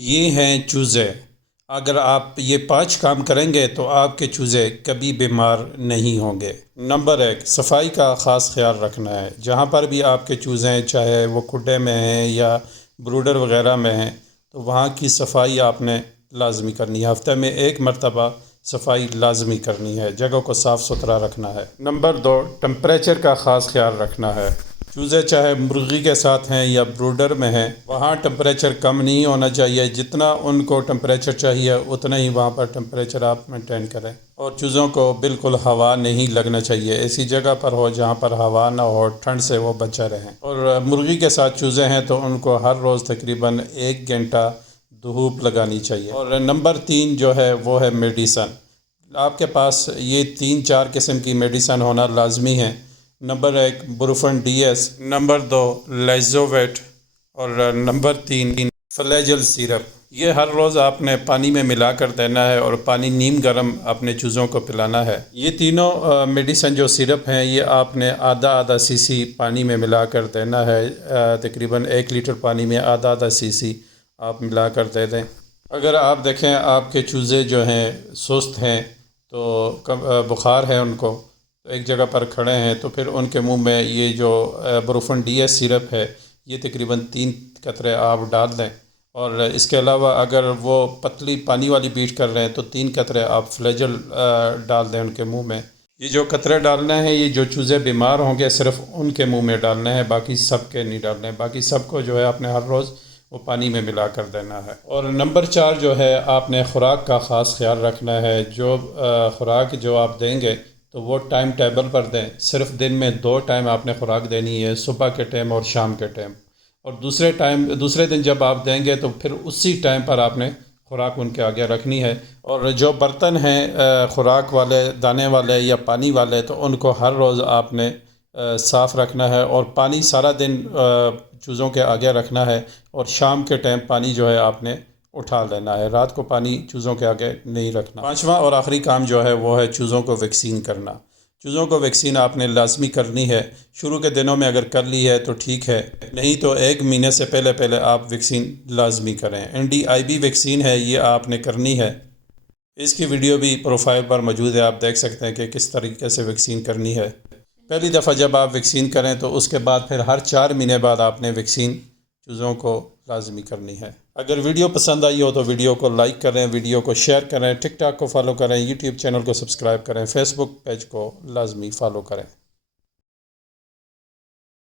یہ ہیں چوزے۔ اگر آپ یہ 5 کام کریں گے تو آپ کے چوزے کبھی بیمار نہیں ہوں گے۔ نمبر 1، صفائی کا خاص خیال رکھنا ہے۔ جہاں پر بھی آپ کے چوزے ہیں، چاہے وہ کھڈے میں ہیں یا بروڈر وغیرہ میں ہیں، تو وہاں کی صفائی آپ نے لازمی کرنی ہے۔ ہفتے میں 1 مرتبہ صفائی لازمی کرنی ہے، جگہ کو صاف ستھرا رکھنا ہے۔ نمبر 2، ٹمپریچر کا خاص خیال رکھنا ہے۔ چوزے چاہے مرغی کے ساتھ ہیں یا بروڈر میں ہیں، وہاں ٹمپریچر کم نہیں ہونا چاہیے۔ جتنا ان کو ٹمپریچر چاہیے اتنا ہی وہاں پر ٹمپریچر آپ مینٹین کریں، اور چوزوں کو بالکل ہوا نہیں لگنا چاہیے۔ ایسی جگہ پر ہو جہاں پر ہوا نہ ہو، ٹھنڈ سے وہ بچا رہیں۔ اور مرغی کے ساتھ چوزے ہیں تو ان کو ہر روز تقریباً 1 گھنٹہ دھوپ لگانی چاہیے۔ اور نمبر 3 جو ہے وہ ہے میڈیسن۔ آپ کے پاس یہ 3-4 قسم کی میڈیسن ہونا لازمی ہے۔ Number 1، Brufen D S, number 2 لائزوویٹ، اور نمبر 3 فلیجل سیرپ۔ یہ ہر روز آپ نے پانی میں ملا کر دینا ہے، اور پانی نیم گرم اپنے چوزوں کو پلانا ہے۔ یہ تینوں میڈیسن جو سیرپ ہیں، یہ آپ نے آدھا سی سی پانی میں ملا کر دینا ہے۔ تقریباً 1 لیٹر پانی میں آدھا سی سی آپ ملا کر دے دیں۔ اگر آپ دیکھیں آپ کے چوزے جو ہیں سست ہیں، تو بخار ہے ان کو، ایک جگہ پر کھڑے ہیں، تو پھر ان کے منہ میں یہ جو بروفن ڈی ایس سیرپ ہے، یہ تقریباً 3 قطرے آپ ڈال دیں۔ اور اس کے علاوہ اگر وہ پتلی پانی والی بیٹ کر رہے ہیں تو 3 قطرے آپ فلیجل ڈال دیں ان کے منہ میں۔ یہ جو قطرے ڈالنے ہیں، یہ جو چوزے بیمار ہوں گے صرف ان کے منہ میں ڈالنے ہیں، باقی سب کے نہیں ڈالنے ہیں۔ باقی سب کو جو ہے آپ نے ہر روز وہ پانی میں ملا کر دینا ہے۔ اور نمبر 4 جو ہے، آپ نے خوراک کا خاص خیال رکھنا ہے۔ جو خوراک جو آپ دیں گے تو وہ ٹائم ٹیبل پر دیں۔ صرف دن میں 2 ٹائم آپ نے خوراک دینی ہے، صبح کے ٹائم اور شام کے ٹائم۔ اور دوسرے دن جب آپ دیں گے تو پھر اسی ٹائم پر آپ نے خوراک ان کے آگے رکھنی ہے۔ اور جو برتن ہیں خوراک والے، دانے والے یا پانی والے، تو ان کو ہر روز آپ نے صاف رکھنا ہے، اور پانی سارا دن چوزوں کے آگے رکھنا ہے، اور شام کے ٹائم پانی جو ہے آپ نے اٹھا لینا ہے۔ رات کو پانی چوزوں کے آگے نہیں رکھنا۔ 5واں اور آخری کام جو ہے وہ ہے چوزوں کو ویکسین کرنا۔ چوزوں کو ویکسین آپ نے لازمی کرنی ہے۔ شروع کے دنوں میں اگر کر لی ہے تو ٹھیک ہے، نہیں تو 1 مہینے سے پہلے آپ ویکسین لازمی کریں۔ NDIB ویکسین ہے، یہ آپ نے کرنی ہے۔ اس کی ویڈیو بھی پروفائل پر موجود ہے، آپ دیکھ سکتے ہیں کہ کس طریقے سے ویکسین کرنی ہے۔ پہلی دفعہ جب آپ ویکسین کریں تو اس کے بعد پھر ہر 4 مہینے بعد آپ نے ویکسین چوزوں کو لازمی کرنی ہے۔ اگر ویڈیو پسند آئی ہو تو ویڈیو کو لائک کریں، ویڈیو کو شیئر کریں، ٹک ٹاک کو فالو کریں، YouTube چینل کو سبسکرائب کریں، Facebook پیج کو لازمی فالو کریں۔